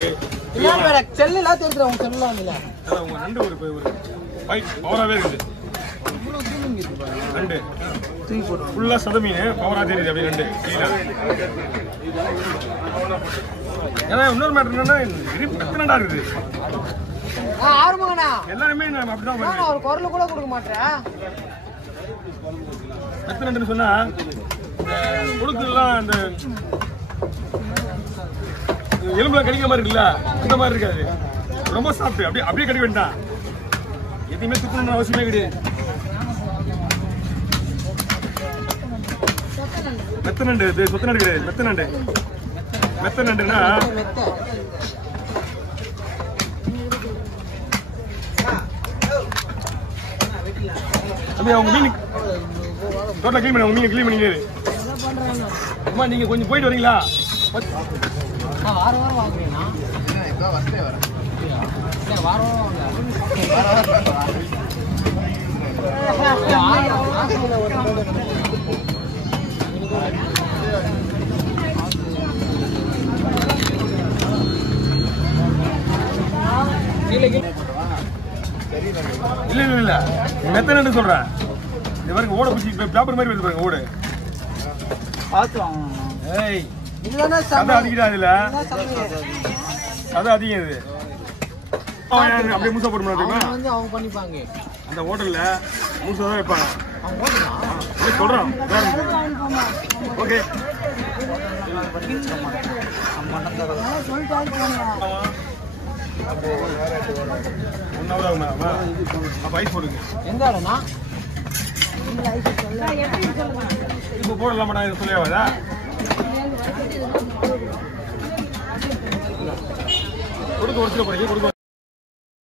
செல்லாம் தெரிஞ்சிடும் செல்லாம் இல்ல உங்க நண்டு ஒரு ஃபைட் பவராகவே இருக்குது. நண்டு ஃபுல்லாக சத மீன் பவராக தெரியுது அப்படி நண்டு. ஏன்னா இன்னொரு மேட்டர் என்னன்னா நண்டா இருக்குது. எல்லாருமே அப்படிதான் ஒரு குரல் கூட கொடுக்க மாட்டேன். எத்தனை நண்டுன்னு சொன்னா கொடுக்கலாம் அந்த எலும்புல கடிக்கிற மாதிரி இருக்குல்ல அந்த மாதிரி இருக்காது. ரொம்ப சாப்பிட்டு அப்படியே கடிக்க வேண்டாம். எதையுமே துக்கணும்னு அவசியமே கிடையாது. மெத்த நண்டு இது சொத்த நண்டு கிடையாது. மெத்த நண்டு மெத்த நண்டுன்னா அவங்க மீன் டோட்டலா கிளீன் பண்ணி அவங்க மீன் கிளீன் பண்ணிக்கிறது. அம்மா நீங்க கொஞ்சம் போயிட்டு வரீங்களா? வாரம் வாரம் வாங்குறீங்களா? இல்ல இல்ல இல்ல மெத்த நண்டு சொல்றேன். இது வரைக்கும் ஓட பிடிச்சி பேப்பர் மாதிரி வருது பாருங்க ஓடு. பார்த்து வாங்கணும். ஏய் சதை அதிகம் இதுல சதை அதிகம் இது. அப்படியே மூசா போட்டு வந்து அவங்க பண்ணிப்பாங்க. அந்த ஹோட்டல்ல மூசா தான் வைப்பாங்க. சொல்றோம் ஓகே அப்ப ஐஸ் போடுங்க. எங்க இடம்னா இப்ப போடலாம் மாட்டா சொல்லியாவதா? கொடுக்க ஒரு சில போறீங்க கொடுக்க